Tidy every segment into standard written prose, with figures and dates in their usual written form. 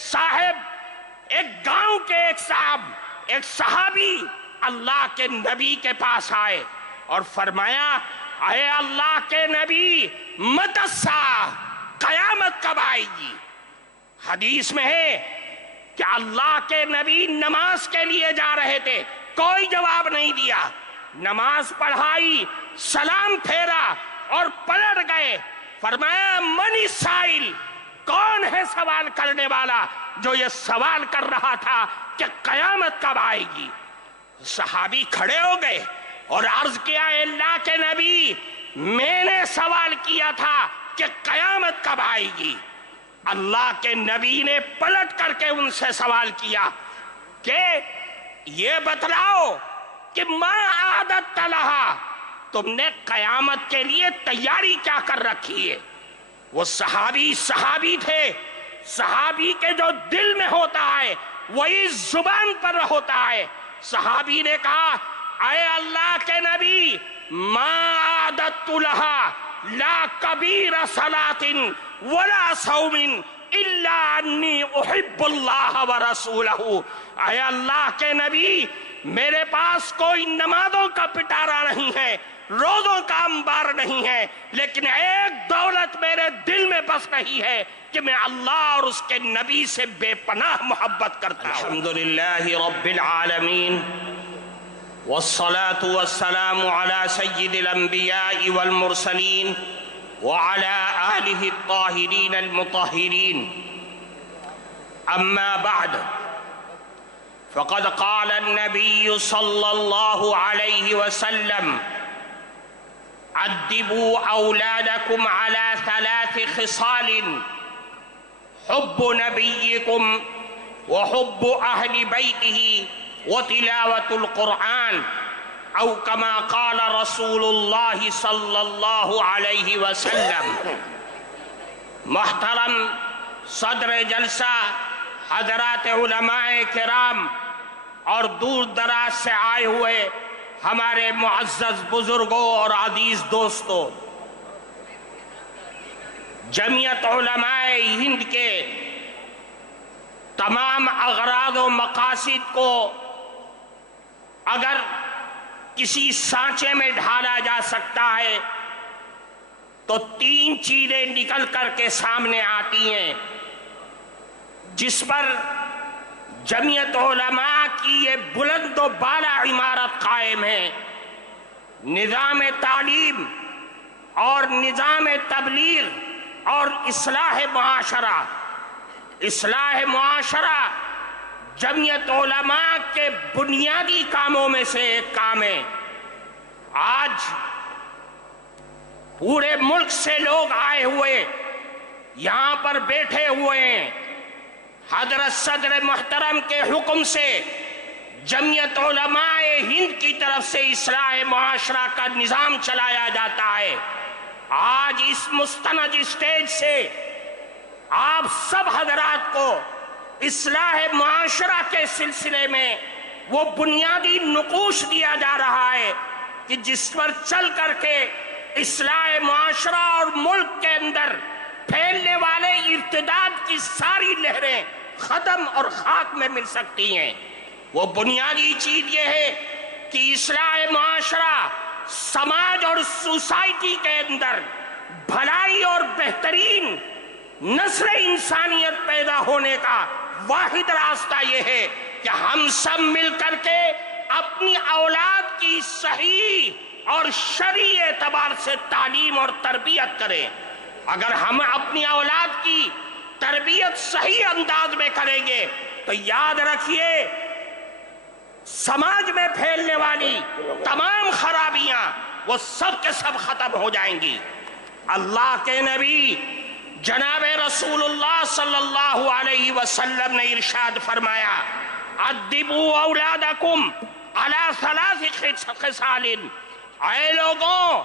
صاحب، ایک گاؤں کے ایک صحابی اللہ کے نبی کے پاس آئے اور فرمایا، اے اللہ کے نبی، متی الساعہ، قیامت کب آئے گی؟ حدیث میں ہے کہ اللہ کے نبی نماز کے لیے جا رہے تھے، کوئی جواب نہیں دیا، نماز پڑھائی، سلام پھیرا اور پلٹ گئے، فرمایا من السائل، کون ہے سوال کرنے والا جو یہ سوال کر رہا تھا کہ قیامت کب آئے گی؟ صحابی کھڑے ہو گئے اور عرض کیا، اے اللہ کے نبی، میں نے سوال کیا تھا کہ قیامت کب آئے گی۔ اللہ کے نبی نے پلٹ کر کے ان سے سوال کیا کہ یہ بتلاؤ کہ ما اعددت لہا، تم نے قیامت کے لیے تیاری کیا کر رکھی ہے؟ وہ صحابی تھے، صحابی کے جو دل میں ہوتا ہے وہی زبان پر ہوتا ہے۔ صحابی نے کہا، اے اللہ کے نبی، ما اعددت لہا لا کبیر صلاۃ ولا صوم الا انی احب اللہ ورسولہ، اے اللہ کے نبی، میرے پاس کوئی نمازوں کا پٹارا نہیں ہے، روزوں کا انبار نہیں ہے، لیکن ایک دولت میرے دل میں بس رہی ہے کہ میں اللہ اور اس کے نبی سے بے پناہ محبت کرتا ہوں۔ الحمدللہ رب العالمین، والصلاة والسلام على سید الانبیاء والمرسلین وعلى آلہ الطاہرین المطہرین، اما بعد فقد قال النبی صلی اللہ علیہ وسلم، ادبوا اولادکم على 3 خصال، حب نبیکم وحب اہل بیتہ وتلاوة القرآن، او کما قال رسول اللہ صلی اللہ علیہ وسلم۔ محترم صدر جلسہ، حضرات علماء کرام اور دور دراز سے آئے ہوئے ہمارے معزز بزرگوں اور عزیز دوستوں، جمعیت علماء ہند کے تمام اغراض و مقاصد کو اگر کسی سانچے میں ڈھالا جا سکتا ہے تو 3 چیزیں نکل کر کے سامنے آتی ہیں جس پر جمعیت علماء کی یہ بلند و بالا عمارت قائم ہے: نظام تعلیم اور نظام تبلیغ اور اصلاح معاشرہ۔ اصلاح معاشرہ جمعیت علماء کے بنیادی کاموں میں سے ایک کام ہے۔ آج پورے ملک سے لوگ آئے ہوئے یہاں پر بیٹھے ہوئے ہیں، حضرت صدر محترم کے حکم سے جمعیت علماء ہند کی طرف سے اصلاح معاشرہ کا نظام چلایا جاتا ہے۔ آج اس مستند اسٹیج سے آپ سب حضرات کو اصلاح معاشرہ کے سلسلے میں وہ بنیادی نقوش دیا جا رہا ہے کہ جس پر چل کر کے اصلاح معاشرہ اور ملک کے اندر پھیلنے والے ارتداد کی ساری لہریں ختم اور خاک میں مل سکتی ہیں۔ وہ بنیادی چیز یہ ہے کہ اصلاح معاشرہ سماج اور سوسائٹی کے اندر بھلائی اور بہترین نسل انسانیت پیدا ہونے کا واحد راستہ یہ ہے کہ ہم سب مل کر کے اپنی اولاد کی صحیح اور شرعی اعتبار سے تعلیم اور تربیت کریں۔ اگر ہم اپنی اولاد کی تربیت صحیح انداز میں کریں گے تو یاد رکھیے سماج میں پھیلنے والی تمام خرابیاں وہ سب کے سب ختم ہو جائیں گی۔ اللہ کے نبی جناب رسول اللہ صلی اللہ علیہ وسلم نے ارشاد فرمایا، ادبوا اولادکم علی 3 خصال، اے لوگوں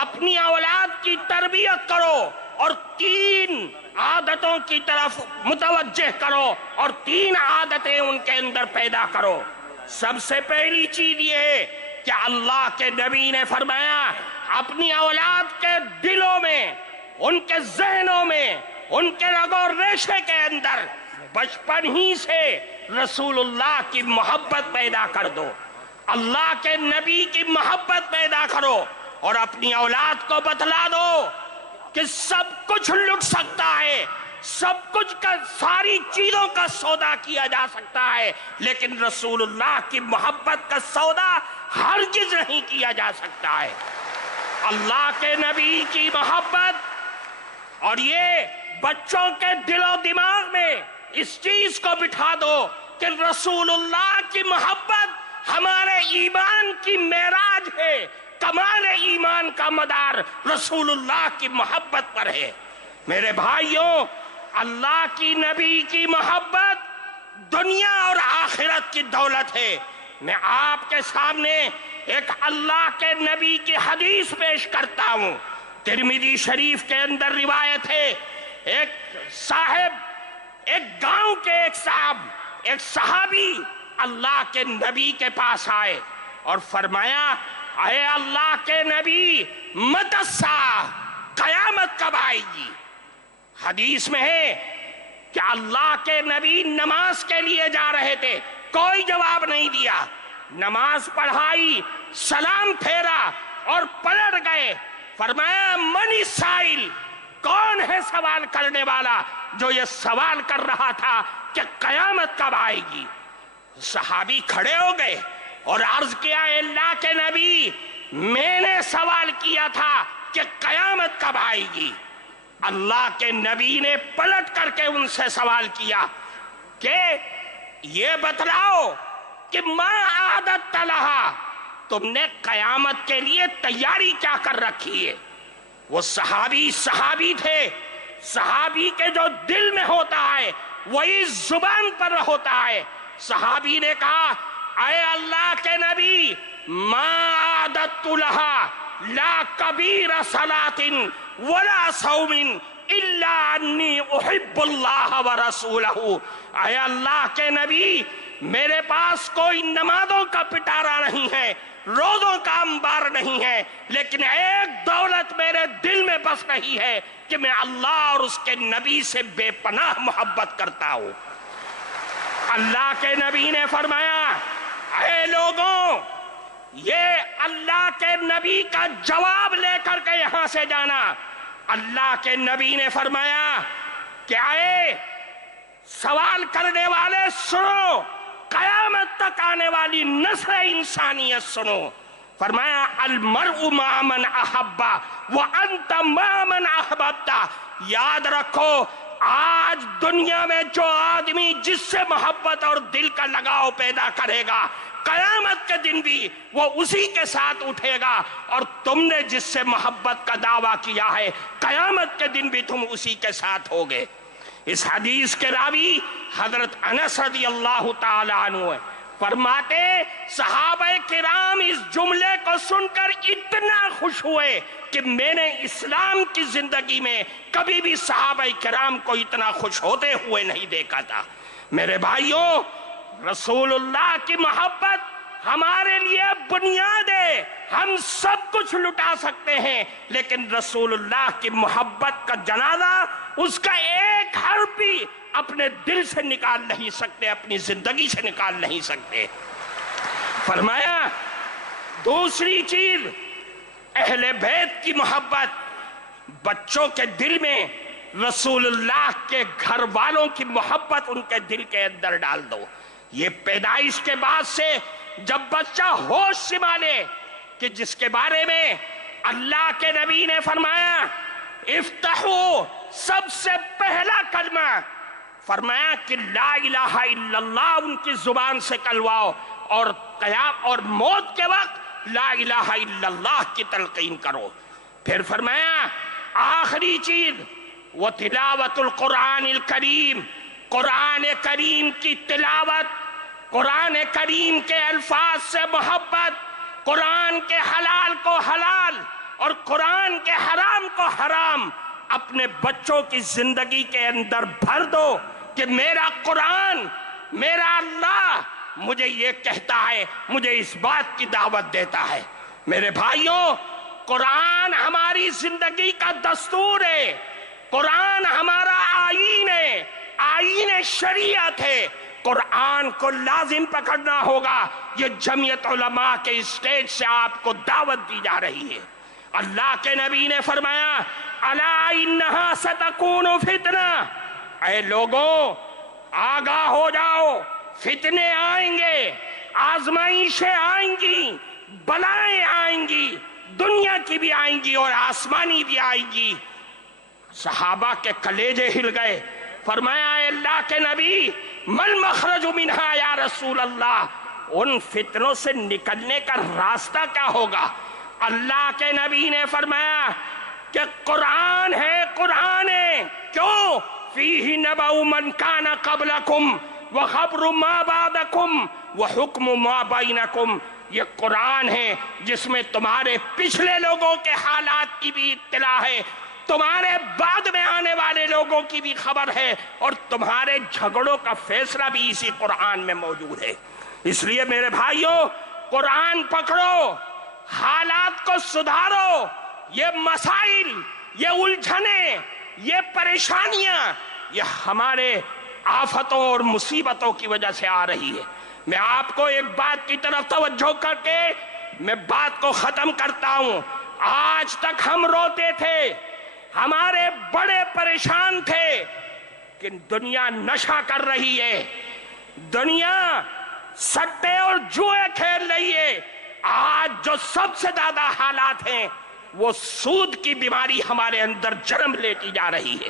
اپنی اولاد کی تربیت کرو اور 3 عادتوں کی طرف متوجہ کرو اور 3 عادتیں ان کے اندر پیدا کرو۔ سب سے پہلی چیز یہ ہے کہ اللہ کے نبی نے فرمایا اپنی اولاد کے دلوں میں، ان کے ذہنوں میں، ان کے رگ و ریشے کے اندر بچپن ہی سے رسول اللہ کی محبت پیدا کر دو، اللہ کے نبی کی محبت پیدا کرو، اور اپنی اولاد کو بتلا دو کہ سب کچھ لٹ سکتا ہے، سب کچھ کا ساری چیزوں کا سودا کیا جا سکتا ہے، لیکن رسول اللہ کی محبت کا سودا ہرگز نہیں کیا جا سکتا ہے۔ اللہ کے نبی کی محبت، اور یہ بچوں کے دل و دماغ میں اس چیز کو بٹھا دو کہ رسول اللہ کی محبت ہمارے ایمان کی معراج ہے، کمال ایمان کا مدار رسول اللہ کی محبت پر ہے۔ میرے بھائیوں، اللہ کی نبی کی محبت دنیا اور آخرت کی دولت ہے۔ میں آپ کے سامنے ایک اللہ کے نبی کی حدیث پیش کرتا ہوں۔ ترمذی شریف کے اندر روایت ہے، ایک گاؤں کے ایک صحابی اللہ کے نبی کے پاس آئے اور فرمایا، اے اللہ کے نبی، متی الساعہ، قیامت کب آئے گی؟ حدیث میں ہے کہ اللہ کے نبی نماز کے لیے جا رہے تھے، کوئی جواب نہیں دیا، نماز پڑھائی، سلام پھیرا اور پلٹ گئے۔ فرمایا، من السائل، کون ہے سوال کرنے والا جو یہ سوال کر رہا تھا کہ قیامت کب آئے گی؟ صحابی کھڑے ہو گئے اور عرض کیا، اللہ کے نبی، میں نے سوال کیا تھا کہ قیامت کب آئے گی۔ اللہ کے نبی نے پلٹ کر کے ان سے سوال کیا کہ یہ بتلاؤ کہ ما عادت لہا، تم نے قیامت کے لیے تیاری کیا کر رکھی ہے؟ وہ صحابی تھے، صحابی کے جو دل میں ہوتا ہے وہی زبان پر ہوتا ہے۔ صحابی نے کہا، اے اللہ کے نبی، ما عادت لہا لا کبیر صلاۃ ولا صوم الا انی احب اللہ ورسولہ۔ اے اللہ کے نبی، میرے پاس کوئی نمازوں کا پٹارا نہیں ہے، روزوں کا انبار نہیں ہے، لیکن ایک دولت میرے دل میں بس رہی ہے کہ میں اللہ اور اس کے نبی سے بے پناہ محبت کرتا ہوں۔ اللہ کے نبی نے فرمایا، اے لوگوں، یہ اللہ کے نبی کا جواب لے کر کے یہاں سے جانا۔ اللہ کے نبی نے فرمایا کہ اے سوال کرنے والے سنو، قیامت تک آنے والی نسل انسانیت سنو۔ فرمایا، المرء مع من احب وانت مع من احببت۔ یاد رکھو، آج دنیا میں جو آدمی جس سے محبت اور دل کا لگاؤ پیدا کرے گا، قیامت کے دن بھی وہ اسی کے ساتھ اٹھے گا، اور تم نے جس سے محبت کا دعویٰ کیا ہے، قیامت کے دن بھی تم اسی کے ساتھ ہوگے۔ اس حدیث کے راوی حضرت انس رضی اللہ تعالی عنہ فرماتے، صحابہ کرام اس جملے کو سن کر اتنا خوش ہوئے کہ میں نے اسلام کی زندگی میں کبھی بھی صحابہ کرام کو اتنا خوش ہوتے ہوئے نہیں دیکھا تھا۔ میرے بھائیوں، رسول اللہ کی محبت ہمارے لیے بنیاد ہے۔ ہم سب کچھ لٹا سکتے ہیں، لیکن رسول اللہ کی محبت کا جنازہ، اس کا ایک حرف بھی اپنے دل سے نکال نہیں سکتے، اپنی زندگی سے نکال نہیں سکتے۔ فرمایا، دوسری چیز، اہل بیت کی محبت، بچوں کے دل میں رسول اللہ کے گھر والوں کی محبت ان کے دل کے اندر ڈال دو۔ یہ پیدائش کے بعد سے جب بچہ ہوش سنبھالے کہ جس کے بارے میں اللہ کے نبی نے فرمایا، افتحوا، سب سے پہلا کلمہ فرمایا کہ لا الہ الا اللہ ان کی زبان سے کلواؤ، اور موت کے وقت لا الہ الا اللہ کی تلقین کرو۔ پھر فرمایا آخری چیز، وہ تلاوت القرآن الکریم، قرآن کریم کی تلاوت، قرآن کریم کے الفاظ سے محبت، قرآن کے حلال کو حلال اور قرآن کے حرام کو حرام اپنے بچوں کی زندگی کے اندر بھر دو کہ میرا قرآن، میرا اللہ مجھے یہ کہتا ہے، مجھے اس بات کی دعوت دیتا ہے۔ میرے بھائیوں، قرآن ہماری زندگی کا دستور ہے، قرآن ہمارا آئین ہے، آئین شریعت ہے، قرآن کو لازم پکڑنا ہوگا۔ یہ جمعیت علماء کے اسٹیج سے آپ کو دعوت دی جا رہی ہے۔ اللہ کے نبی نے فرمایا الا انہا ستکون فتنہ، اے لوگوں آگاہ ہو جاؤ، فتنے آئیں گے، آزمائشیں آئیں گی، بلائیں آئیں گی، دنیا کی بھی آئیں گی اور آسمانی بھی آئیں گی۔ صحابہ کے کلیجے ہل گئے، فرمایا اے اللہ کے نبی مل مخرج منہا یا رسول اللہ، ان فتنوں سے نکلنے کا راستہ کیا ہوگا؟ اللہ کے نبی نے فرمایا کہ قرآن ہے، قرآن ہے۔ کیوں؟ فیہ نبأ من کان قبلکم وخبر ما بعدکم وحکم ما بینکم، یہ قرآن ہے جس میں تمہارے پچھلے لوگوں کے حالات کی بھی اطلاع ہے، تمہارے بعد میں آنے والے لوگوں کی بھی خبر ہے، اور تمہارے جھگڑوں کا فیصلہ بھی اسی قرآن میں موجود ہے۔ اس لیے میرے بھائیوں قرآن پکڑو، حالات کو سدھارو۔ یہ مسائل، یہ الجھنیں، یہ پریشانیاں، یہ ہمارے آفتوں اور مصیبتوں کی وجہ سے آ رہی ہے۔ میں آپ کو ایک بات کی طرف توجہ کر کے میں بات کو ختم کرتا ہوں۔ آج تک ہم روتے تھے، ہمارے بڑے پریشان تھے کہ دنیا نشہ کر رہی ہے، دنیا سٹے اور جوئے کھیل رہی ہے۔ آج جو سب سے زیادہ حالات ہیں وہ سود کی بیماری ہمارے اندر جنم لیتی جا رہی ہے۔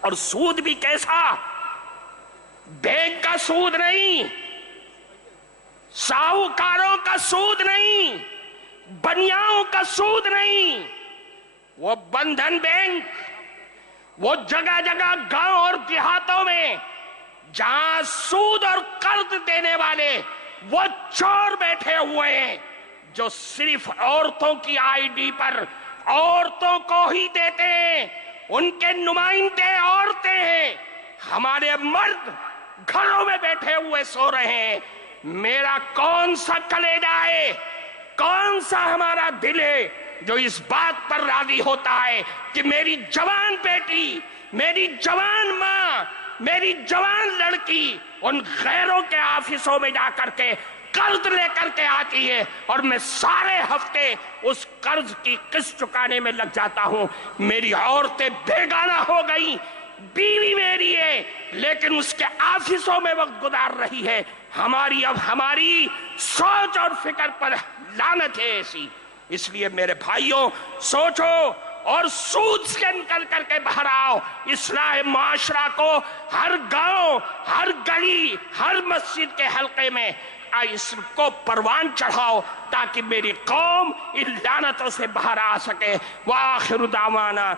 اور سود بھی کیسا؟ بینک کا سود نہیں، ساہوکاروں کا سود نہیں، بنیاؤں کا سود نہیں، وہ بندھن بینک، وہ جگہ جگہ گاؤں اور دیہاتوں میں جہاں سود اور قرض دینے والے وہ چور بیٹھے ہوئے ہیں جو صرف عورتوں کی آئی ڈی پر عورتوں کو ہی دیتے ہیں، ان کے نمائندے عورتیں ہیں۔ ہمارے مرد گھروں میں بیٹھے ہوئے سو رہے ہیں۔ میرا کون سا کلیجہ ہے، کون سا ہمارا دل ہے جو اس بات پر راضی ہوتا ہے کہ میری جوان بیٹی، میری جوان ماں، میری جوان لڑکی ان غیروں کے آفسوں میں جا کر کے قرض لے کر کے آتی ہے اور میں سارے ہفتے اس قرض کی قسط چکانے میں لگ جاتا ہوں۔ میری عورتیں بیگانہ ہو گئی، بیوی میری ہے لیکن اس کے آفسوں میں وقت گزار رہی ہے۔ ہماری سوچ اور فکر پر لعنت ہے ایسی۔ اس لیے میرے بھائیوں سوچو اور سود سے نکل کر کے باہر آؤ۔ اصلاح معاشرہ کو ہر گاؤں، ہر گلی، ہر مسجد کے حلقے میں اس کو پروان چڑھاؤ تاکہ میری قوم ان لعنتوں سے باہر آ سکے۔ وآخر دعوانا